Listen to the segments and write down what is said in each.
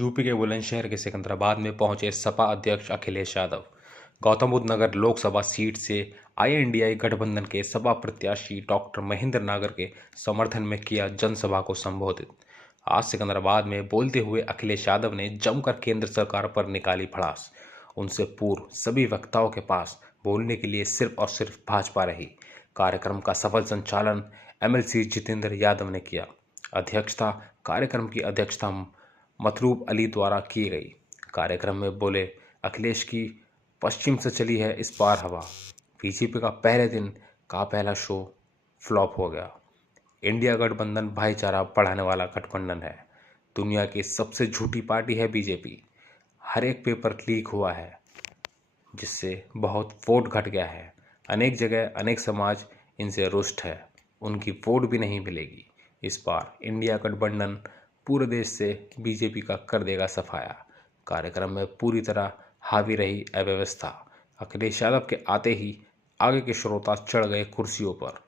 UP के बुलंदशहर के सिकंदराबाद में पहुंचे सपा अध्यक्ष अखिलेश यादव। गौतम बुद्ध नगर लोकसभा सीट से आईएनडीआई गठबंधन के सपा प्रत्याशी डॉक्टर महेंद्र नागर के समर्थन में किया जनसभा को संबोधित। आज सिकंदराबाद में बोलते हुए अखिलेश यादव ने जमकर केंद्र सरकार पर निकाली भड़ास। उनसे पूर्व सभी वक्ताओं के पास बोलने के लिए सिर्फ और सिर्फ भाजपा रही। कार्यक्रम का सफल संचालन एमएलसी जितेंद्र यादव ने किया। अध्यक्षता कार्यक्रम की अध्यक्षता मतलूब अली द्वारा की गई। कार्यक्रम में बोले अखिलेश की पश्चिम से चली है इस बार हवा। बीजेपी का पहले दिन का पहला शो फ्लॉप हो गया। इंडिया गठबंधन भाईचारा बढ़ाने वाला गठबंधन है। दुनिया की सबसे झूठी पार्टी है बीजेपी। हर एक पेपर लीक हुआ है जिससे बहुत वोट घट गया है। अनेक जगह अनेक समाज इनसे रुष्ट है। उनकी वोट भी नहीं मिलेगी। इस बार इंडिया गठबंधन पूरे देश से बीजेपी का कर देगा सफाया। कार्यक्रम में पूरी तरह हावी रही अव्यवस्था। अखिलेश यादव के आते ही आगे के श्रोता चढ़ गए कुर्सियों पर।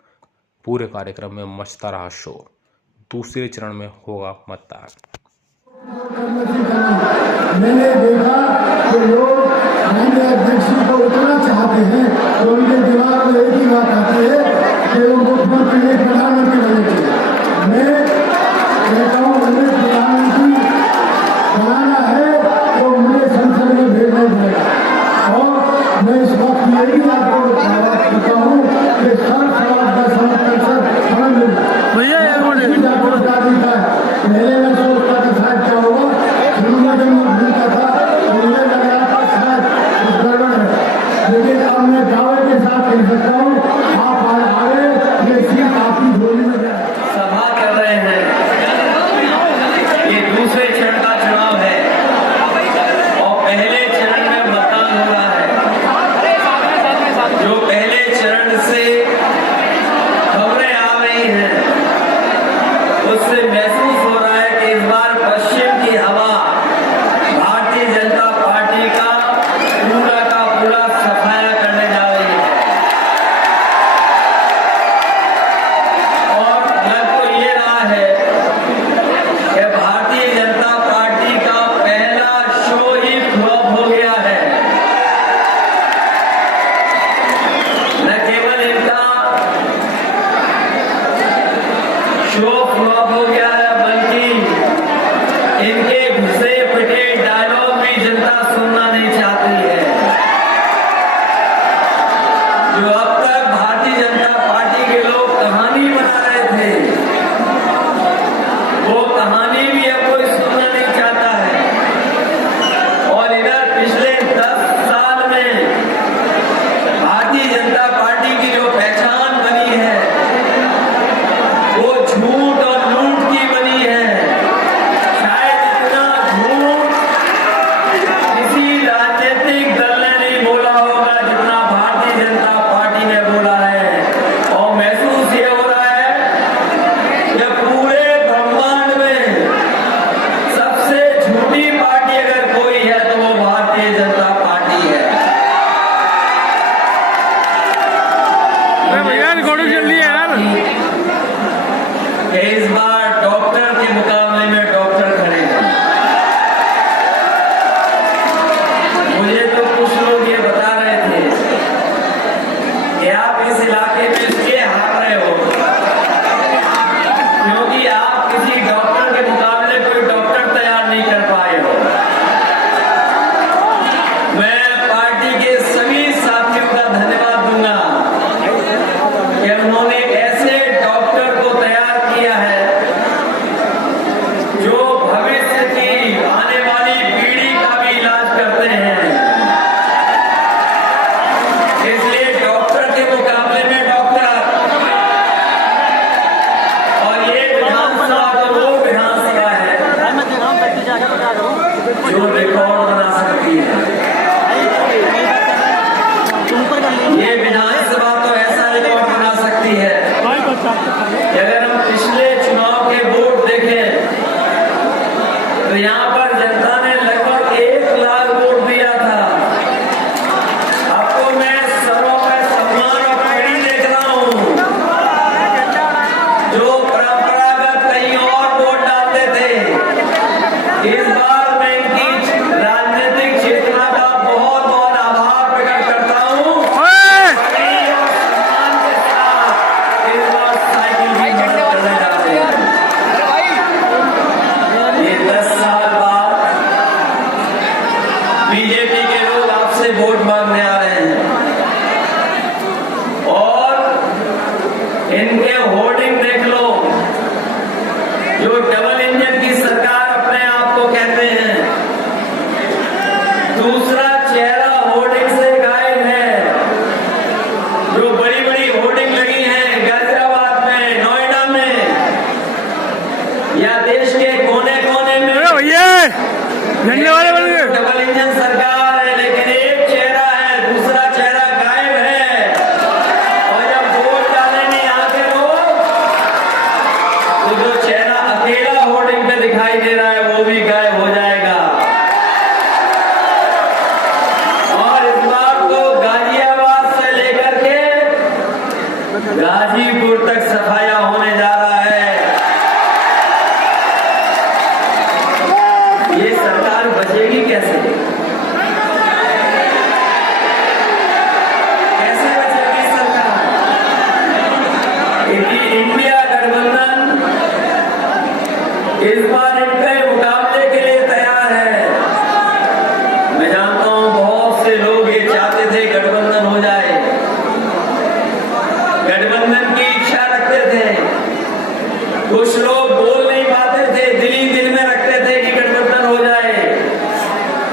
पूरे कार्यक्रम में मचता रहा शोर। दूसरे चरण में होगा मतदान। मैंने देखा कि लोग माननीय अध्यक्ष जी को उतना चाहते हैं तो उनके दिमाग में एक ही बात आती है कि वो मुख्यमंत्री ने प्रधानमंत्री बनने चाहिए। मैं कहता हूँ मुझे प्रधानमंत्री बनाना है तो मुझे संसद में भेजना ही पड़ेगा। और मैं इस वक्त यही आपको कहता हूँ कि सर सवाल का संसद समझ मिल पहले मैं सोचता था शायद क्या होगा, जब मैं भूलता था तो मुझे लग रहा था शायद कुछ गड़बड़ है। लेकिन अब मैं दावे के साथ कह सकता हूँ आप आगे ये सीट आपकी झोली में जाए। सभा कर रहे हैं, ये दूसरे चरण का चुनाव है और पहले चरण में मतदान हो रहा है। जो पहले चरण से खबरें आ रही हैं उससे महसूस हो रहा है कि इस बार पश्चिम की हवा भारतीय जनता पार्टी का पूरा सफाया करने जा रही है। और लग तो ये रहा है कि भारतीय जनता पार्टी का पहला शो ही फ्लॉप हो गया है। न केवल इनका शो फ्लॉप हो गया है बल्कि इनके घुसे पिटे डायलॉग भी जनता सुनना नहीं चाहती है। जो अब तक भारतीय जनता पार्टी के लोग कहानी बना रहे थे वो कहानी भी अब कोई सुनना नहीं चाहता है। और इधर पिछले 10 साल में भारतीय जनता पार्टी की जो पहचान बनी है वो झूठ और लूट की बनी है। शायद इतना झूठ किसी राजनीतिक दल ने नहीं बोला होगा जितना भारतीय जनता पार्टी ने बोला है। और महसूस ये हो रहा है कि पूरे ब्रह्मांड में सबसे झूठी पार्टी अगर कोई है तो वो भारतीय जनता पार्टी है। भैया रिकॉर्डिंग चल रही है यार। इस बार डॉक्टर के मुकाबले में डॉक्टर खड़े हैं। मुझे तो कुछ लोग ये बता रहे थे कि आप इस इलाके में इसलिए हार रहे हो क्योंकि आप किसी डॉक्टर के मुकाबले कोई डॉक्टर तैयार नहीं कर पाए हो। मैं पार्टी के सभी साथियों का धन्यवाद दूंगा कि उन्होंने एक ऐसे डॉक्टर को तैयार किया है जो भविष्य की आने वाली पीढ़ी का भी इलाज करते हैं। इसलिए डॉक्टर के मुकाबले में डॉक्टर। और ये विधानसभा तो वो विधानसभा है जो रिकॉर्ड बना सकती है। ये विधानसभा तो ऐसा रिकॉर्ड बना सकती है कि अगर हम पिछले चुनाव के वोट देखें तो यहाँ पर जनता ने लगभग 1 लाख वोट दिया था। अब तो मैं सर्वों में सम्मान और पेड़ी देख रहा हूँ जो परंपरागत कहीं और वोट डालते थे। इस बार मैं झंडे वाले बन गए। डबल इंजन सरकार है, लेकिन एक चेहरा है, दूसरा चेहरा गायब है। और जब वोट डालेंगे यहाँ के लोग, तो जो चेहरा अकेला होर्डिंग पे दिखाई दे रहा है वो भी गायब हो जाएगा। और इस बार तो गाजियाबाद से लेकर के गाजीपुर तक सफाया होने जा रहा है। ये सरकार बचेगी कैसे? कैसे बचेगी सरकार? इंडिया गठबंधन इस बार इनके मुकाबले के लिए तैयार है। मैं जानता हूं बहुत से लोग ये चाहते थे गठबंधन हो जाए, गठबंधन की इच्छा रखते थे। कुछ लोग बोल नहीं पाते थे, दिल ही दिल में रखते थे कि गठबंधन हो जाए।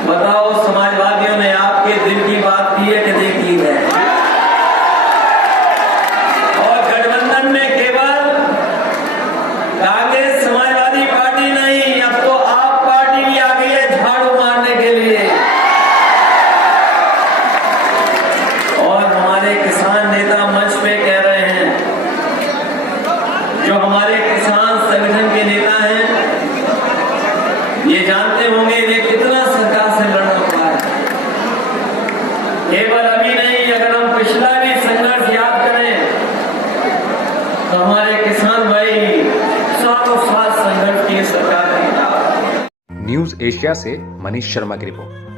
बताओ समाजवादियों ने आपके दिल की बात की है कि नहीं की है? और गठबंधन में केवल कांग्रेस समाजवादी पार्टी नहीं, अब तो आप पार्टी भी आ गई है झाड़ू मारने के लिए। और हमारे किसान नेता मंच पे कह रहे हैं, जो हमारे किसान संगठन के नेता हैं, ये जानते होंगे इन्हें कितना सरकार से लड़ना पड़ा है। केवल अभी नहीं, अगर हम पिछला भी संघर्ष याद करें तो हमारे किसान भाई सालों साल संघर्ष किए सरकार के खिलाफ। न्यूज एशिया से मनीष शर्मा की रिपोर्ट।